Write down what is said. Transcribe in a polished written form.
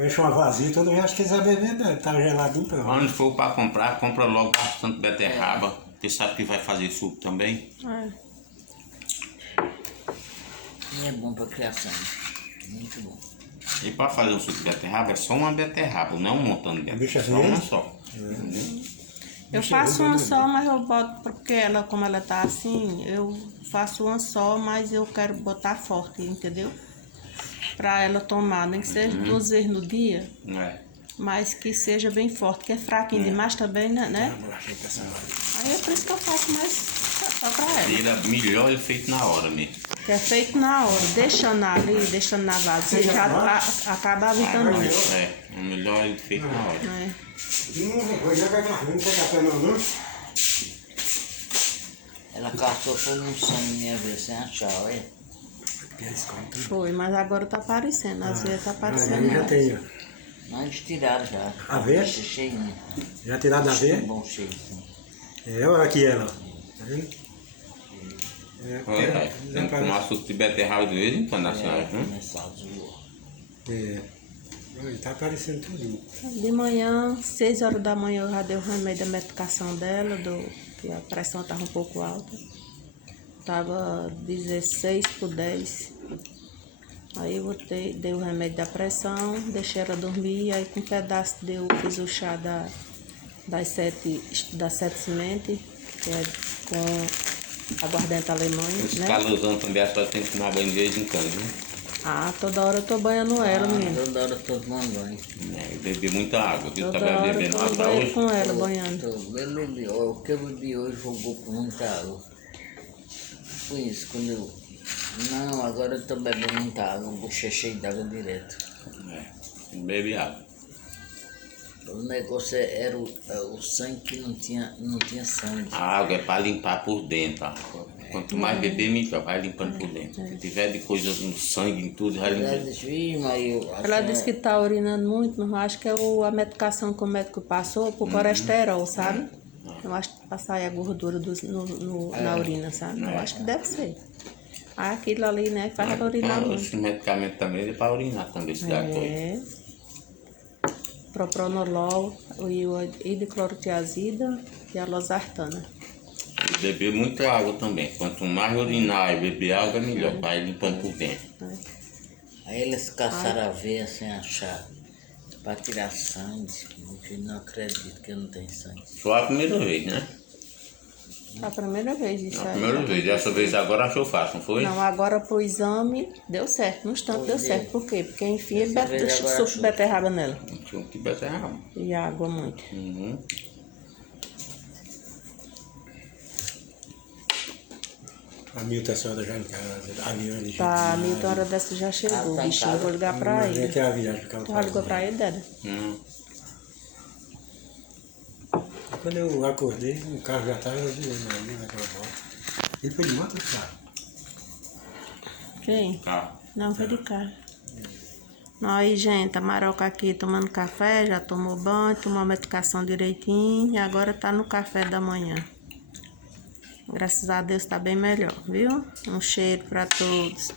Enche uma vazia, todo mundo acha que quiser beber, né? Tá geladinho pra lá. Quando for pra comprar, compra logo bastante beterraba. Porque sabe que vai fazer suco também. E é bom pra criação. Muito bom. E pra fazer um suco de beterraba é só uma beterraba, não um montão de beterraba. Só uma só. Eu faço uma só, mas eu boto, porque ela, como ela tá assim, eu faço uma só, mas eu quero botar forte, entendeu? Pra ela tomar, nem que seja 2 vezes no dia, mas que seja bem forte, que é fraquinho demais também, né? Aí é por isso que eu faço mais só pra ela. Tira melhor e feito na hora mesmo. Que é feito na hora, deixando ali, deixando na vasilha, já acaba a vitamina. O melhor é feito na hora. Ela caçou foi um sangue minha vez sem achar, olha. Foi, mas agora tá aparecendo, às vezes tá aparecendo. Já tem, ó. Não, eles tiraram já. Aveia? Cheinho. Já tiraram da aveia? Bom cheio, sim. Olha aqui ela, ó. Tá vendo? Tem que tomar suco de beterraba de vez em quando, a senhora, Tá aparecendo tudo. De manhã, 6 horas da manhã, eu já dei o remédio da medicação dela, que a pressão estava um pouco alta. Tava 16/10. Aí eu dei o remédio da pressão, deixei ela dormir, aí com um pedaço fiz o chá das sete sementes, que é com aguardente Alemanha, Esse né? calorzão também, a senhora tem que tomar banho de vez em quando, viu? Ah, toda hora eu tô banhando ela, menino. Toda hora eu tô tomando banho. Beber muita água, viu? Toda Tá hora bebendo eu tô água hoje? com ela banhando. O que eu bebi hoje jogou com muita água. Foi isso, quando eu... Não, agora eu tô bebendo muita água, o bucho é cheio d'água direto. Bebe água. O negócio era o sangue que não tinha sangue. A água é pra limpar por dentro, ó. Quanto mais beber, melhor. Vai limpando por dentro. Se tiver de coisas no sangue, em tudo, vai limpando. Ela disse que tá urinando muito, mas eu acho que é a medicação que o médico passou pro colesterol, sabe? Eu acho que pra sair a gordura na urina, sabe? Eu acho que deve ser. Ah, aquilo ali, né, faz ela urinar muito. Esse medicamento também é pra urinar também, esse daí. Propranolol, o hidroclorotiazida e a losartana. E beber muita água também. Quanto mais urinar e beber água, melhor. Vai limpando por dentro. Aí eles caçaram a veia sem achar. Pra tirar sangue. Eu não acredito que eu não tenho sangue. Só a primeira vez, né? A primeira vez isso aí. A primeira vez. Dessa vez agora achou fácil, não foi? Não, agora pro exame deu certo. No instante deu certo. Por quê? Porque enfim, ele suco de beterraba nela. Suco de beterraba. E água muito. A Milton, a senhora já em casa. A Liane já. Tá, a Milton, hora dessa já chegou. Tá em Bichinho, eu vou ligar pra ele. Que é a viagem que ela Tu já ligou pra ele, Deda? Quando eu acordei, o carro já estava ali naquela volta. Ele foi de moto ou de carro? Quem? Carro. Não, foi de carro. Aí, gente, a Maroca aqui tomando café, já tomou banho, tomou a medicação direitinho e agora tá no café da manhã. Graças a Deus tá bem melhor, viu? Um cheiro pra todos.